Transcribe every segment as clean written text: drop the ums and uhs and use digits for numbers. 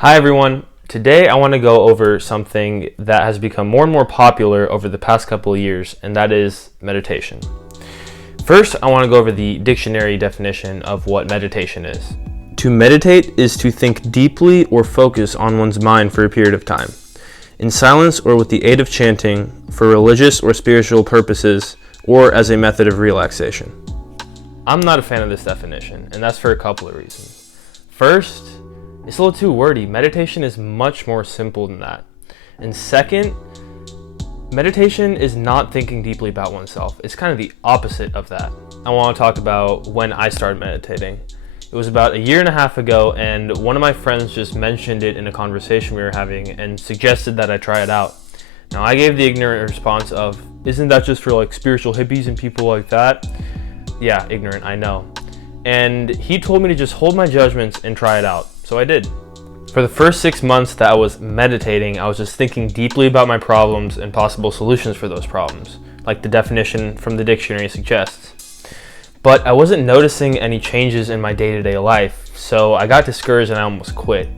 Hi everyone. Today I want to go over something that has become more and more popular over the past couple of years, and that is meditation. First, I want to go over the dictionary definition of what meditation is. To meditate is to think deeply or focus on one's mind for a period of time, in silence or with the aid of chanting, for religious or spiritual purposes, or as a method of relaxation. I'm not a fan of this definition, and that's for a couple of reasons. First, it's a little too wordy. Meditation is much more simple than that. And second, meditation is not thinking deeply about oneself. It's kind of the opposite of that. I want to talk about when I started meditating. It was about 1.5 years ago, and one of my friends just mentioned it in a conversation we were having and suggested that I try it out. Now, I gave the ignorant response of, isn't that just for like spiritual hippies and people like that? Yeah, ignorant, I know. And he told me to just hold my judgments and try it out. So I did. For the first 6 months that I was meditating, I was just thinking deeply about my problems and possible solutions for those problems, like the definition from the dictionary suggests. But I wasn't noticing any changes in my day-to-day life, so I got discouraged and I almost quit.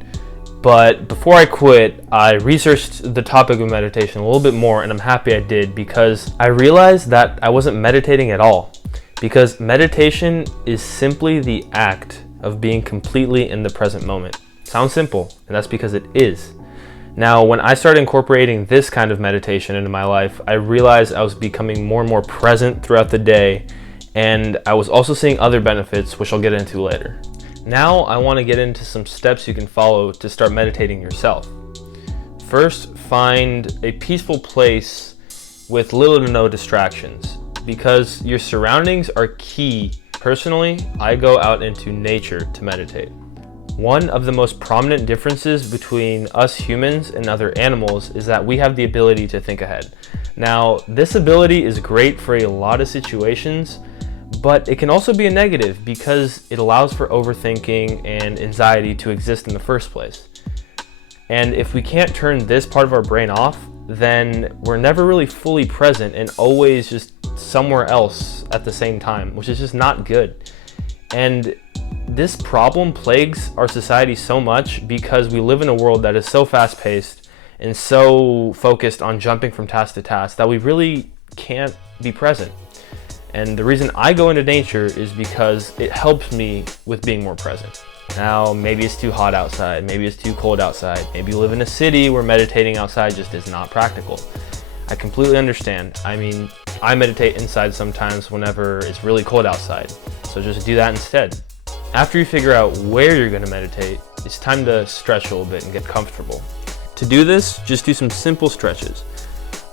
But before I quit, I researched the topic of meditation a little bit more, and I'm happy I did, because I realized that I wasn't meditating at all. Because meditation is simply the act of being completely in the present moment. Sounds simple, and that's because it is. Now, when I started incorporating this kind of meditation into my life, I realized I was becoming more and more present throughout the day, and I was also seeing other benefits, which I'll get into later. Now, I want to get into some steps you can follow to start meditating yourself. First, find a peaceful place with little to no distractions, because your surroundings are key. Personally, I go out into nature to meditate. One of the most prominent differences between us humans and other animals is that we have the ability to think ahead. Now, this ability is great for a lot of situations, but it can also be a negative because it allows for overthinking and anxiety to exist in the first place. And if we can't turn this part of our brain off, then we're never really fully present and always just somewhere else at the same time, which is just not good. And this problem plagues our society so much because we live in a world that is so fast-paced and so focused on jumping from task to task that we really can't be present. And the reason I go into nature is because it helps me with being more present. Now, maybe it's too hot outside, maybe it's too cold outside, maybe you live in a city where meditating outside just is not practical. I completely understand. I mean, I meditate inside sometimes whenever it's really cold outside, so just do that instead. After you figure out where you're going to meditate, it's time to stretch a little bit and get comfortable. To do this, just do some simple stretches.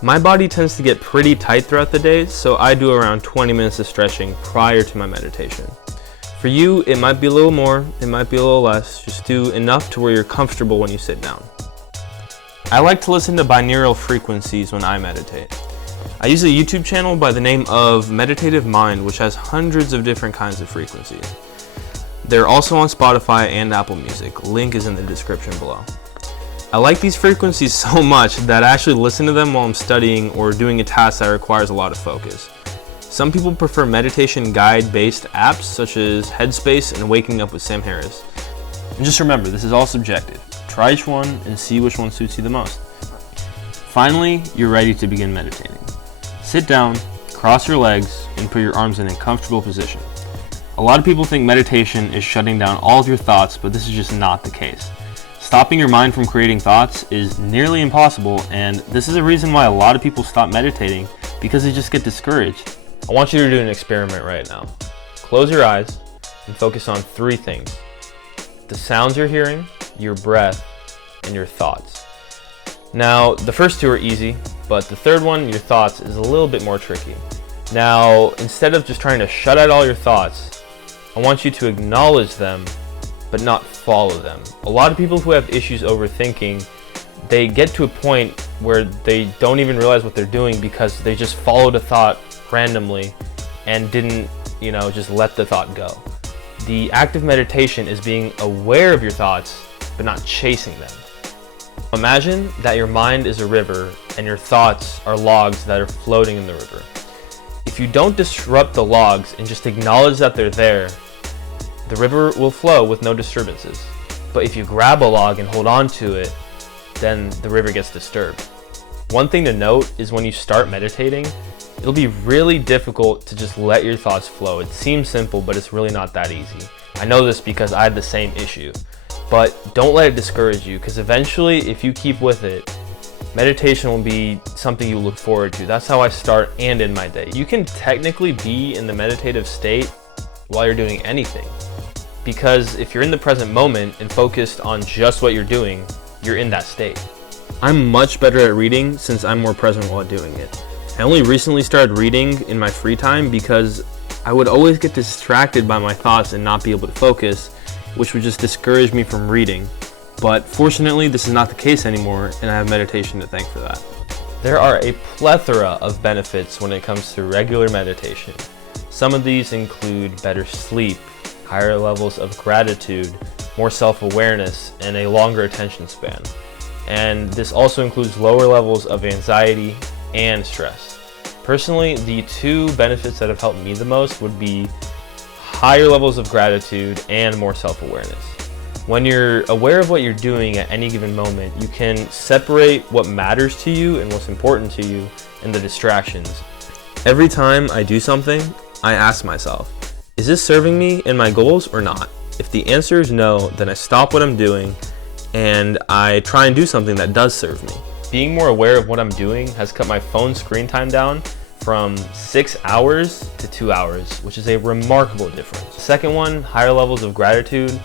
My body tends to get pretty tight throughout the day, so I do around 20 minutes of stretching prior to my meditation. For you, it might be a little more, it might be a little less. Just do enough to where you're comfortable when you sit down. I like to listen to binaural frequencies when I meditate. I use a YouTube channel by the name of Meditative Mind, which has hundreds of different kinds of frequencies. They're also on Spotify and Apple Music. Link is in the description below. I like these frequencies so much that I actually listen to them while I'm studying or doing a task that requires a lot of focus. Some people prefer meditation guide-based apps such as Headspace and Waking Up with Sam Harris. And just remember, this is all subjective. Try each one and see which one suits you the most. Finally, you're ready to begin meditating. Sit down, cross your legs, and put your arms in a comfortable position. A lot of people think meditation is shutting down all of your thoughts, but this is just not the case. Stopping your mind from creating thoughts is nearly impossible, and this is a reason why a lot of people stop meditating, because they just get discouraged. I want you to do an experiment right now. Close your eyes and focus on 3 things: the sounds you're hearing, your breath, and your thoughts. Now, the first 2 are easy, but the third one, your thoughts, is a little bit more tricky. Now, instead of just trying to shut out all your thoughts, I want you to acknowledge them, but not follow them. A lot of people who have issues overthinking, they get to a point where they don't even realize what they're doing because they just followed a thought randomly and didn't, just let the thought go. The act of meditation is being aware of your thoughts, but not chasing them. Imagine that your mind is a river and your thoughts are logs that are floating in the river. If you don't disrupt the logs and just acknowledge that they're there, the river will flow with no disturbances. But if you grab a log and hold on to it, then the river gets disturbed. One thing to note is when you start meditating, it'll be really difficult to just let your thoughts flow. It seems simple, but it's really not that easy. I know this because I had the same issue. But don't let it discourage you, because eventually, if you keep with it, meditation will be something you look forward to. That's how I start and end my day. You can technically be in the meditative state while you're doing anything, because if you're in the present moment and focused on just what you're doing, you're in that state. I'm much better at reading since I'm more present while doing it. I only recently started reading in my free time because I would always get distracted by my thoughts and not be able to focus, which would just discourage me from reading. But fortunately, this is not the case anymore, and I have meditation to thank for that. There are a plethora of benefits when it comes to regular meditation. Some of these include better sleep, higher levels of gratitude, more self-awareness, and a longer attention span. And this also includes lower levels of anxiety and stress. Personally, the two benefits that have helped me the most would be higher levels of gratitude and more self-awareness. When you're aware of what you're doing at any given moment, you can separate what matters to you and what's important to you and the distractions. Every time I do something, I ask myself, is this serving me and my goals or not? If the answer is no, then I stop what I'm doing and I try and do something that does serve me. Being more aware of what I'm doing has cut my phone screen time down from 6 hours to 2 hours, which is a remarkable difference. The second one, higher levels of gratitude,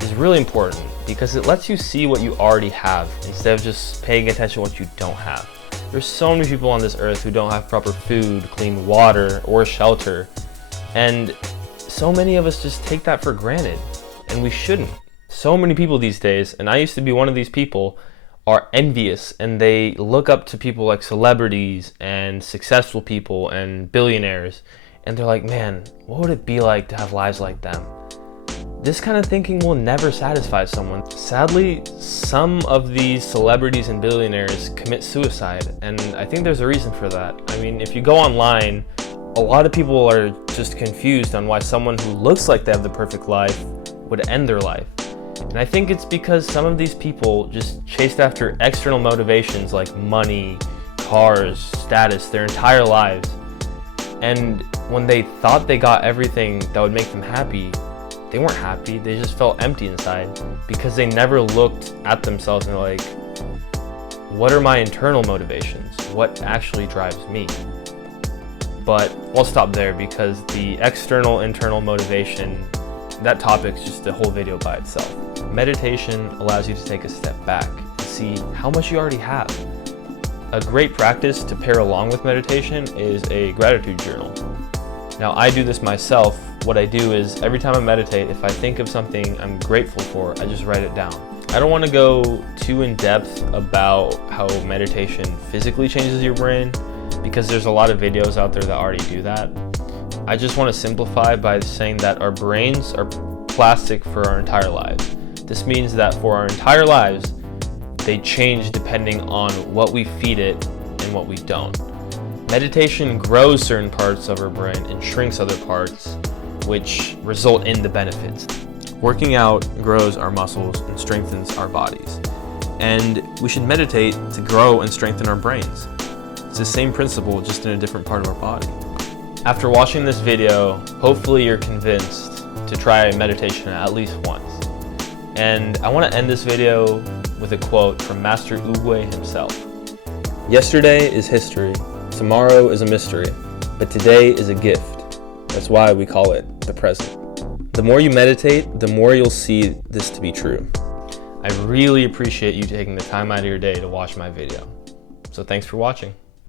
is really important because it lets you see what you already have instead of just paying attention to what you don't have. There's so many people on this earth who don't have proper food, clean water, or shelter, and so many of us just take that for granted, and we shouldn't. So many people these days, and I used to be one of these people, are envious and they look up to people like celebrities and successful people and billionaires, and they're like, man, what would it be like to have lives like them? This kind of thinking will never satisfy someone. Sadly, some of these celebrities and billionaires commit suicide, and I think there's a reason for that. I mean, if you go online, a lot of people are just confused on why someone who looks like they have the perfect life would end their life. And I think it's because some of these people just chased after external motivations like money, cars, status their entire lives. And when they thought they got everything that would make them happy, they weren't happy. They just felt empty inside because they never looked at themselves and were like, what are my internal motivations? What actually drives me? But I'll stop there because the external, internal motivation, that topic's just a whole video by itself. Meditation allows you to take a step back and see how much you already have. A great practice to pair along with meditation is a gratitude journal. Now, I do this myself. What I do is every time I meditate, if I think of something I'm grateful for, I just write it down. I don't want to go too in depth about how meditation physically changes your brain because there's a lot of videos out there that already do that. I just want to simplify by saying that our brains are plastic for our entire lives. This means that for our entire lives, they change depending on what we feed it and what we don't. Meditation grows certain parts of our brain and shrinks other parts, which result in the benefits. Working out grows our muscles and strengthens our bodies. And we should meditate to grow and strengthen our brains. It's the same principle, just in a different part of our body. After watching this video, hopefully you're convinced to try meditation at least once. And I want to end this video with a quote from Master Oogway himself. Yesterday is history, tomorrow is a mystery, but today is a gift. That's why we call it the present. The more you meditate, the more you'll see this to be true. I really appreciate you taking the time out of your day to watch my video. So thanks for watching.